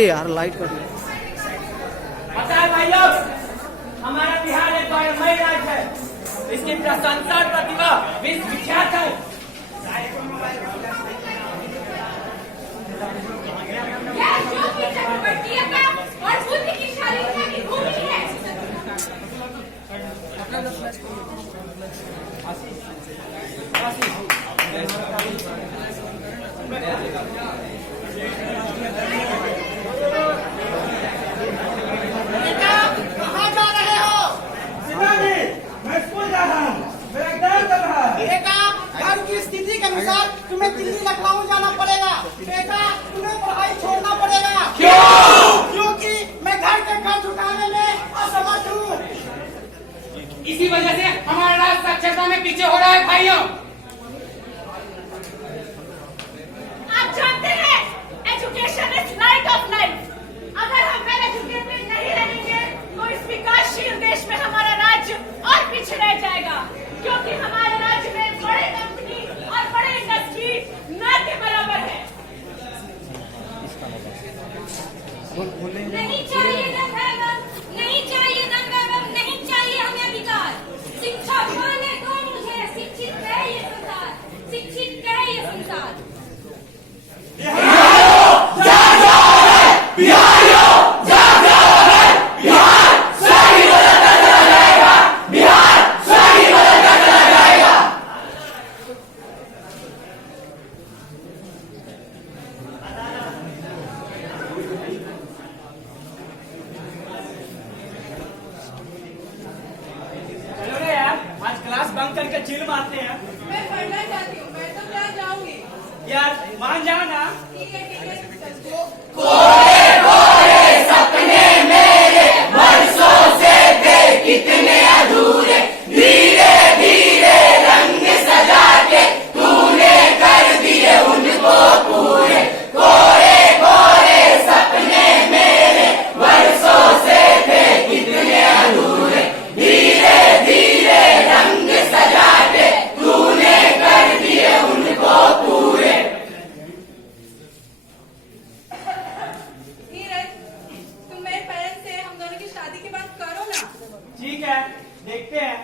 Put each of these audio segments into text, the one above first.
अरे यार लाइट कर लो। पता है भाई लोग, हमारा बिहार एक गौरवमयी राज्य है। इसकी प्रशंसा और प्रतिभा विश्व विख्यात है। और बुद्ध की शालीनता की भूमि है। कहाँ जा रहे हो? मैं स्कूल जा रहा हूँ, मेरा एग्जाम चल रहा है। बेटा, घर की स्थिति के अनुसार तुम्हें दिल्ली लखनऊ जाना पड़ेगा। बेटा, तुम्हें पढ़ाई छोड़ना पड़ेगा। क्यों? क्योंकि मैं घर के कर्ज उठाने में असमर्थ हूँ। इसी वजह से हमारा राज्य साक्षरता में पीछे हो रहा है भाइयों। आप जानते हैं, education is light of life. अगर हम वेल एजुकेटेड नहीं रहेंगे तो इस विकासशील देश में हमारा राज्य और पीछे रह जाएगा, क्योंकि हमारे राज्य में बड़े कंपनी और बड़े इंडस्ट्री न के बराबर है। नहीं चाहिए धर्म, नहीं चाहिए धर्म, नहीं चाहिए हमें अधिकार। शिक्षा पाने दो मुझे, शिक्षित है ये संसार, शिक्षित है ये संसार। चलो रे यार, आज क्लास बंक करके चिल मारते हैं। मैं पढ़ना चाहती हूँ, मैं तो क्या जाऊंगी। यार मान जाओ ना। ठीक है, तुम मेरे पेरेंट्स से हम दोनों की शादी की बात करो ना। ठीक है, देखते हैं।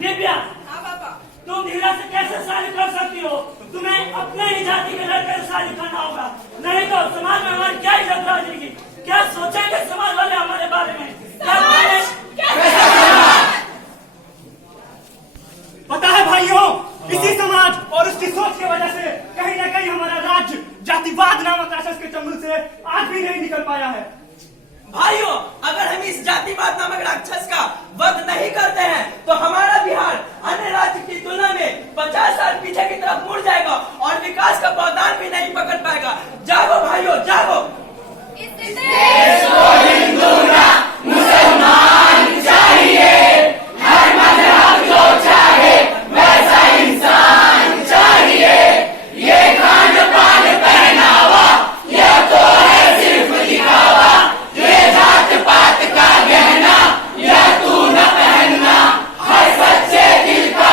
दिव्या, हाँ पापा। तुम धीरा से कैसे शादी कर सकती हो? तुम्हें अपने ही जाति के लड़के से शादी करना होगा, नहीं तो समाज में हमारी क्या इज्जत रह जाएगी? क्या सोचेंगे समाज वाले हमारे बारे में? पता है भाइयों, इसी समाज और उसकी सोच की वजह से कहीं न कहीं हमारा राज्य जातिवाद नामक राक्षस के चंगुल से आज भी नहीं निकल पाया है। भाइयों, अगर हम इस जातिवाद नामक राक्षस का वध नहीं करते हैं तो हमारा बिहार अन्य राज्य की तुलना में 50 साल पीछे की तरफ मुड़ जाएगा और विकास का पौधान भी नहीं पकड़ पाएगा। जागो भाइयों, जागो। इस देश को हिंदू ना मुसलमान चाहिए, हर मजहब जो चाहे वैसा इंसान चाहिए। ये खान पान पहनावा यह तो है सिर्फ दिखावा, ये जात पात का गहना यह तू न पहनना। हर सच्चे दिल का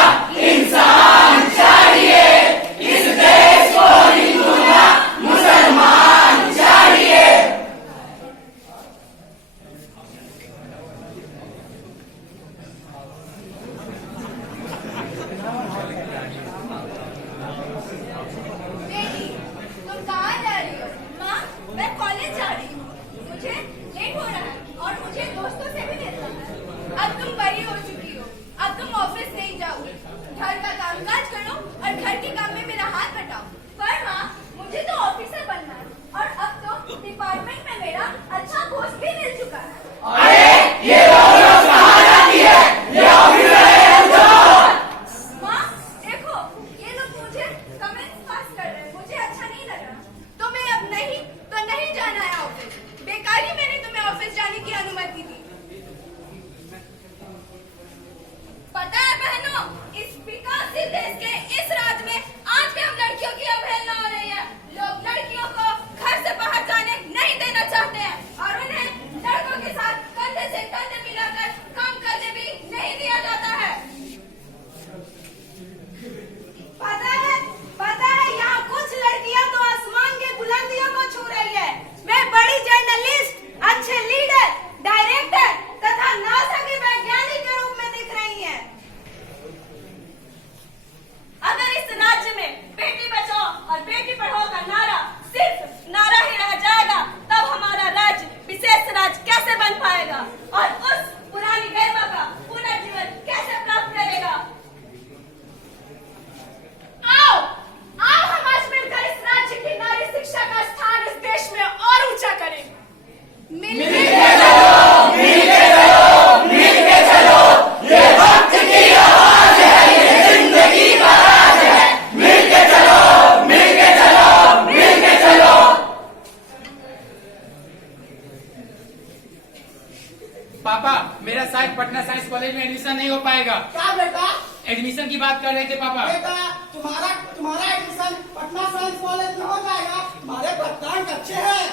एडमिशन की बात कर रहे थे पापा। बेटा तुम्हारा एडमिशन पटना साइंस कॉलेज में हो जाएगा। तुम्हारे भुगतान अच्छे हैं।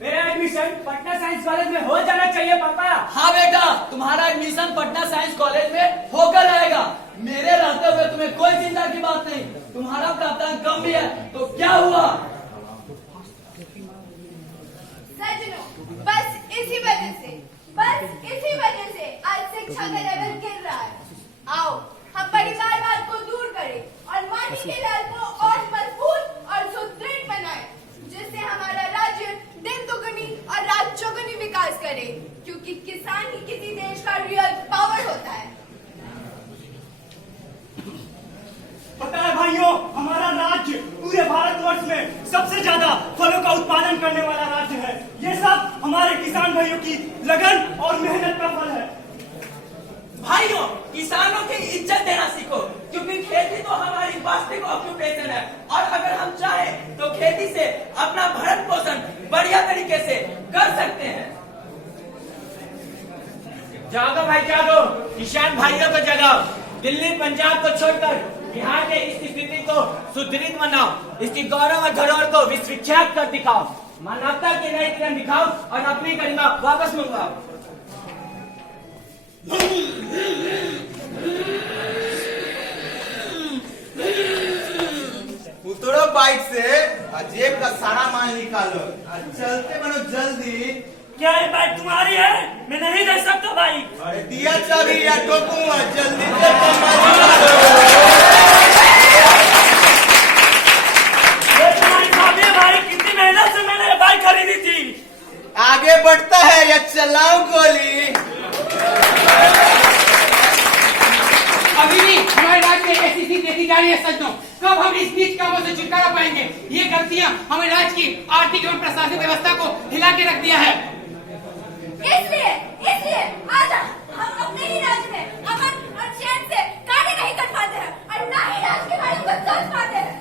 मेरा एडमिशन पटना साइंस कॉलेज में हो जाना चाहिए पापा। हाँ बेटा, तुम्हारा एडमिशन पटना साइंस कॉलेज में होकर रहेगा। मेरे रहते हुए तुम्हें कोई चिंता की बात नहीं। तुम्हारा प्राप्तांक कम भी है तो क्या हुआ? सज्जनों, बस इसी वजह से आज शिक्षा का लेवल गिर रहा है। आओ हम परिवारवाद को दूर करें और माटी के लाल को और मजबूत और सुदृढ़ बनाएं, जिससे हमारा राज्य दिन दुगनी और रात चौगुनी विकास करे, क्योंकि किसान ही किसी देश का रियल पावर होता है। पता है भाइयों, हमारा राज्य पूरे भारतवर्ष में सबसे ज्यादा फलों का उत्पादन करने वाला राज्य है। ये सब हमारे किसान भाइयों की लगन और मेहनत का फल है। भाइयों, किसानों की इज्जत देना सीखो, क्योंकि खेती तो हमारी वास्तविक ऑक्यूपेशन है और अगर हम चाहें तो खेती से अपना भरण पोषण बढ़िया तरीके से कर सकते हैं। जागो भाई जागो, किसान भाइयों को जगाओ। दिल्ली पंजाब को छोड़कर बिहार के इस स्थिति को सुदृढ़ बनाओ। इसकी गौरव और धरोहर को विश्वविख्यात कर दिखाओ। मानवता की नई किरण दिखाओ और अपनी गरिमा वापस मंगवाओ। उतरो बाइक से और जेब का सारा माल निकालो और चलते बनो जल्दी। क्या ये बाइक तुम्हारी है? मैं नहीं दे सकता बाइक। अरे दिया चाबी या ठोकूंगा, जल्दी से माल निकालो। ये तुम्हारी चाबी है भाई, कितनी मेहनत से मैंने ये बाइक खरीदी थी। आगे बढ़ता है या चलाऊं गोली? अभी भी हमारे राज्य में ऐसी स्थिति देखी जा रही है सज्जनों। कब हम इस नीच कामों से छुटकारा पाएंगे? ये गलतियां हमें राज्य की आर्थिक एवं प्रशासनिक व्यवस्था को हिला के रख दिया है। इसलिए आज हम अपने ही राज्य में अमन और चैन से कार्य नहीं कर पाते हैं और न ही राज्य के बारे में सोच पाते हैं।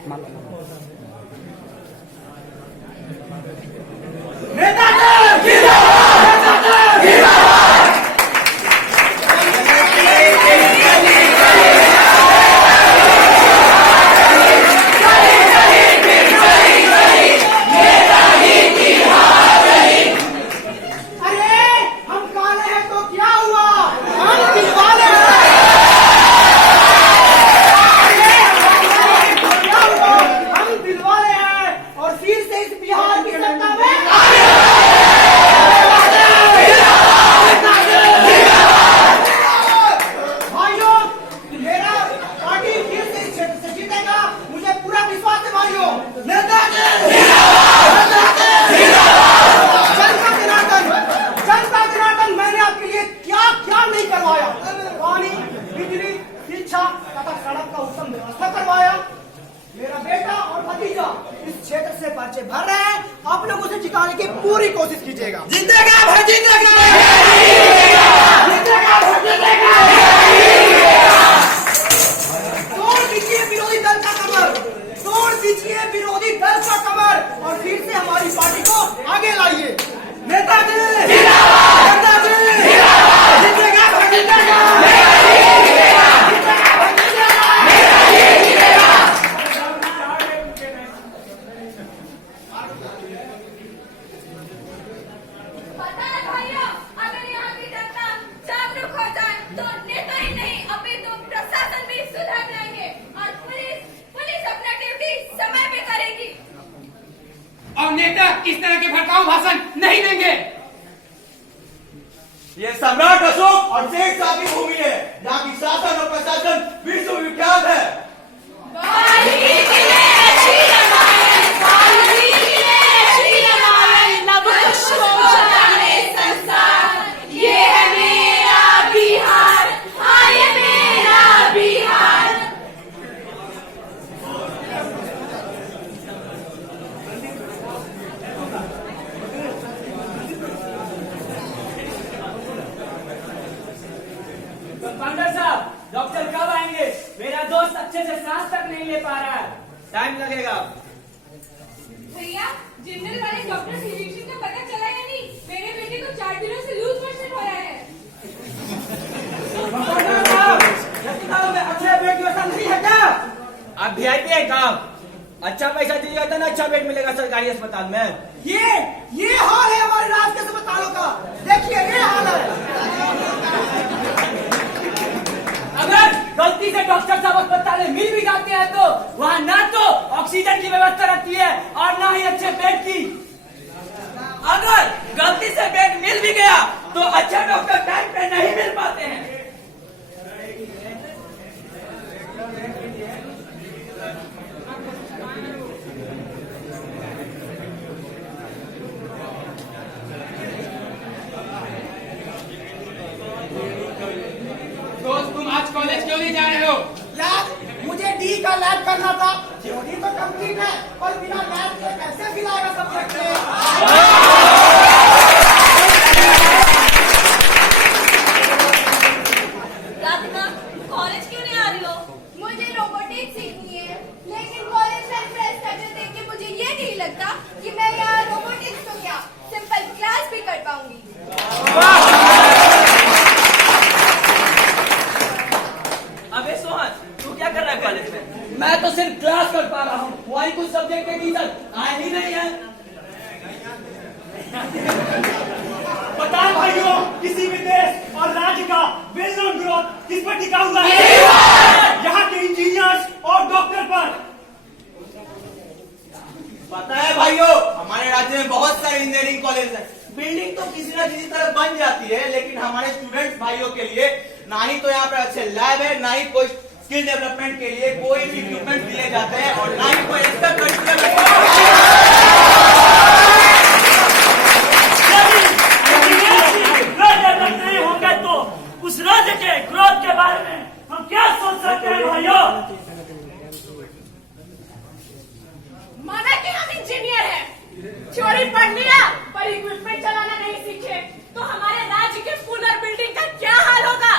मेरा बेटा और भतीजा इस क्षेत्र से पर्चे भर रहे हैं। आप लोग उसे जिताने की पूरी कोशिश कीजिएगा। जिंदेगा भतीजा, तोड़ दीजिए विरोधी दल का कमर, तोड़ दीजिए विरोधी दल का कमर और फिर से हमारी पार्टी को आगे लाइए। नेताजी नेताजी जिंदेगा भतीजा। और नेता इस तरह के भड़काऊ भाषण नहीं देंगे। ये सम्राट अशोक और शेख साहब की भूमि है, जहाँ की शासन और प्रशासन विश्वविख्यात है। ये है मेरा बिहार, हाँ ये मेरा बिहार। कंपाउंडर साहब, डॉक्टर कब आएंगे? मेरा दोस्त अच्छे से सांस तक नहीं ले पा रहा है। टाइम लगेगा। भैया, जनरल वाले डॉक्टर निरीक्षण का पता चला या नहीं? मेरे अच्छा पैसा दीजिएगा तो ना अच्छा बेड मिलेगा सरकारी अस्पताल में। ये हाल है हमारे राज्य के अस्पतालों का। देखिए ये हाल है। अगर गलती से डॉक्टर साहब अस्पताल में मिल भी जाते हैं तो वहाँ ना तो ऑक्सीजन की व्यवस्था रहती है और ना ही अच्छे बेड की। अगर गलती से बेड मिल भी गया तो अच्छा डॉक्टर टाइम पे नहीं मिल पाते हैं। दोस्त तुम आज कॉलेज क्यों नहीं जा रहे हो? लैब, मुझे डी का लैब करना था। थ्योरी तो कंप्लीट है पर बिना लैब के कैसे मिलाएगा सब्जेक्ट? राधिका, कॉलेज क्यों नहीं आ रही हो? मुझे रोबोटिक्स सीखनी है, लेकिन कॉलेज का इंफ्रास्ट्रक्चर देख के मुझे ये नहीं लगता कि मैं यहाँ रोबोटिक्स तो क्या सिंपल क्लास भी कर पाऊंगी। अबे सोहन, तू क्या कर रहा है कॉलेज में? मैं तो सिर्फ क्लास कर पा रहा हूँ, वही कुछ सब्जेक्ट के टीचर आए ही नहीं है। बताएं भाइयों, किसी भी देश और राज्य का वेल नोन ग्रोथ किस पर टिका हुआ है? यहाँ के इंजीनियर्स और डॉक्टर पर। पता है भाइयों, हमारे राज्य में बहुत सारे इंजीनियरिंग कॉलेज हैं। बिल्डिंग तो किसी न किसी तरह बन जाती है, लेकिन हमारे स्टूडेंट्स भाइयों के लिए ना ही तो यहाँ पर अच्छे लैब है, ना ही कोई स्किल डेवलपमेंट के लिए कोई भी इक्विपमेंट दिए जाते हैं और ना ही कोई एक्स्ट्रा डेवलप नहीं होंगे तो उस राज्य के ग्रोथ के बारे में हम क्या सोच सकते हैं भाइयों? माना कि हम इंजीनियर हैं, थ्योरी पढ़ लिया पर इक्विपमेंट चलाना नहीं सीखे तो हमारे राज्य के पुल और बिल्डिंग का क्या हाल होगा?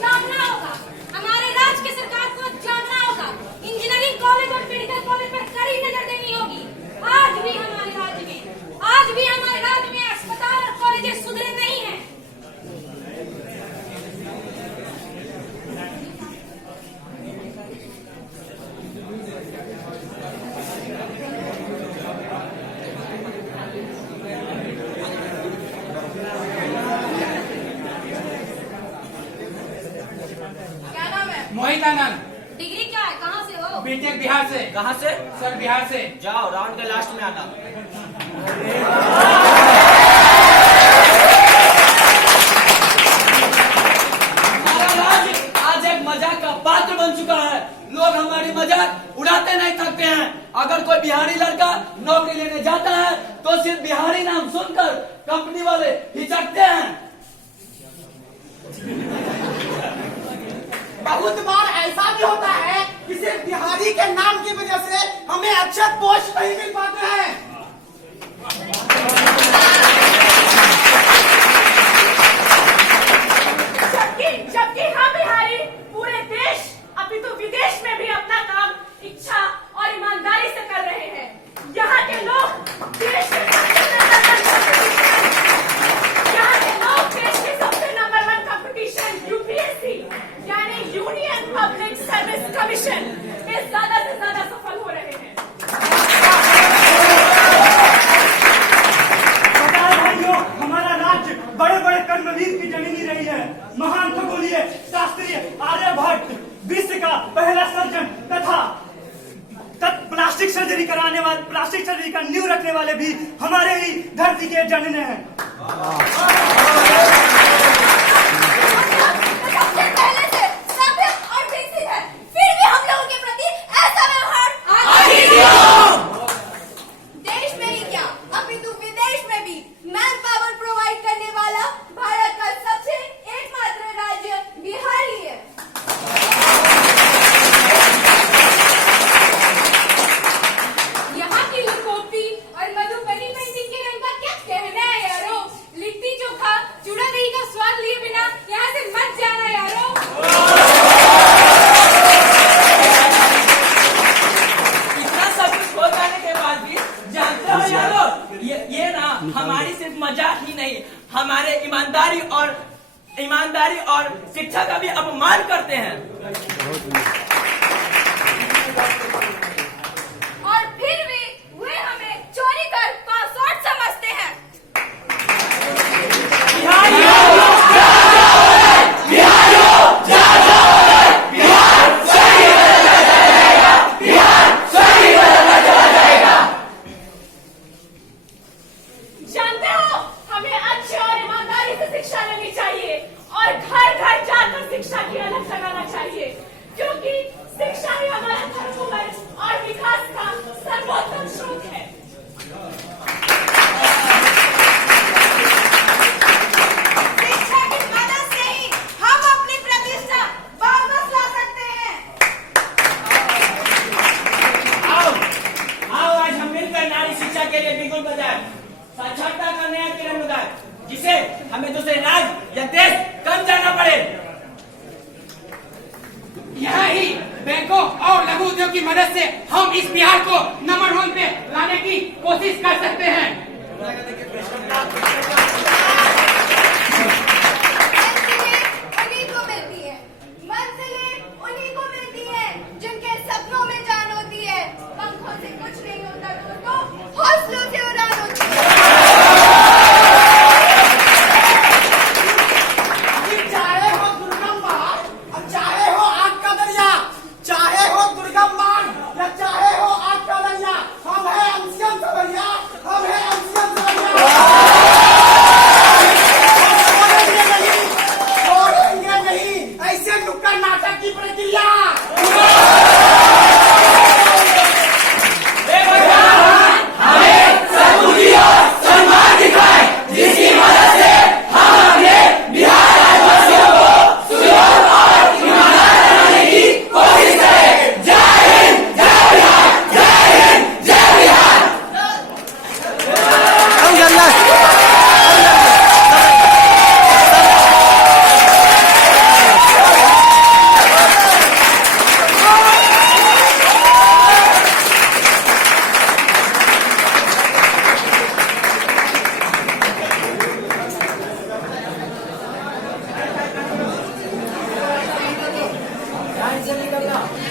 जागना होगा, हमारे राज्य की सरकार को जागना होगा। इंजीनियरिंग कॉलेज और मेडिकल कॉलेज पर कड़ी नजर देनी होगी। आज भी हमारे राज्य में अस्पताल और कॉलेजेस सुधरे नहीं हैं। क्या नाम है? मोहित आनंद। डिग्री क्या है? कहाँ से हो? बीटेक बिहार से। कहाँ से? सर बिहार से। जाओ राउंड के लास्ट में आना। हमारा राज्य आज एक मजाक का पात्र बन चुका है। लोग हमारी मजाक उड़ाते नहीं थकते हैं। अगर कोई बिहारी लड़का नौकरी लेने जाता है तो सिर्फ बिहारी नाम सुनकर कंपनी वाले हिचकते हैं। बहुत बार ऐसा भी होता है कि सिर्फ बिहारी के नाम की वजह से हमें अच्छे पोस्ट नहीं मिल पाते हैं। जबकि हम बिहारी पूरे देश अपितु विदेश में भी अपना काम इच्छा और ईमानदारी से कर रहे हैं। यहाँ के लोग देश के सबसे नंबर 1 कंपटीशन यूपीएससी यानी यूनियन पब्लिक सर्विस कमीशन में ज्यादा से ज्यादा सफल हो रहे हैं। भाइयों, हमारा राज्य बड़े बड़े कर्मवीर की जमीनी रही है। महान खगोलीय शास्त्री आर्यभट्ट विश्व का पहला सर्जन तथा प्लास्टिक सर्जरी का नींव रखने वाले भी हमारे ही धरती के जनने हैं। सबसे पहले से सभ्य और विकसित है, फिर भी हम लोगों के प्रति ऐसा व्यवहार देश में ही क्या अपितु विदेश में भी मैन पावर प्रोवाइड करने वाला भारत का सबसे एकमात्र राज्य बिहार ही है। यहाँ की लुकोपी और मधुबनी पेंटिंग के रंग का क्या कहना है यारो। लिट्टी चोखा चूड़ा दही का स्वाद लिए बिना यहाँ से मत जाना यारो। इतना सब कुछ हो जाने के बाद भी जानते हो यारो, ये ना हमारी सिर्फ मजाक ही नहीं, हमारे ईमानदारी और ईमानदारी और शिक्षा का भी अपमान करते हैं। और फिर भी वे हमें चोरी कर पासवर्ड समझते हैं। जानते हो, हमें अच्छे और ईमानदारी से शिक्षा लेनी चाहिए और घर घर जाकर शिक्षा की अलग लगाना चाहिए, क्योंकि शिक्षा ही हमारा धर्म और विकास का सर्वोत्तम स्रोत है। शिक्षा की मदद से ही हम अपनी प्रतिष्ठा वापस ला सकते हैं। आओ आज हम मिलकर नारी शिक्षा के लिए बिगुल बजाएं, साक्षरता का नया किरण उगाएं, जिसे हमें दूसरे राज्य या देश कम जाना पड़े। यहाँ ही बैंकों और लघु उद्योग की मदद से हम इस बिहार को नंबर 1 पे लाने की कोशिश कर सकते हैं। उन्हीं को मिलती है मंजिलें, उन्हीं को मिलती है जिनके सपनों में जान होती है। पंखों से कुछ नहीं होता दोस्तों, हौसलों से उड़ान होती है। चाहे हो दुर्गम पहाड़ और चाहे हो आग का दरिया, चाहे हो दुर्गम मार्ग या चाहे हो आग का दरिया, हम है अंशियम सवरिया, हम है अंशियम सवरिया। छोड़ेंगे नहीं ऐसे नुक्कड़ नाटक की प्रक्रिया।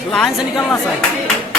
लाइन से निकलना सर।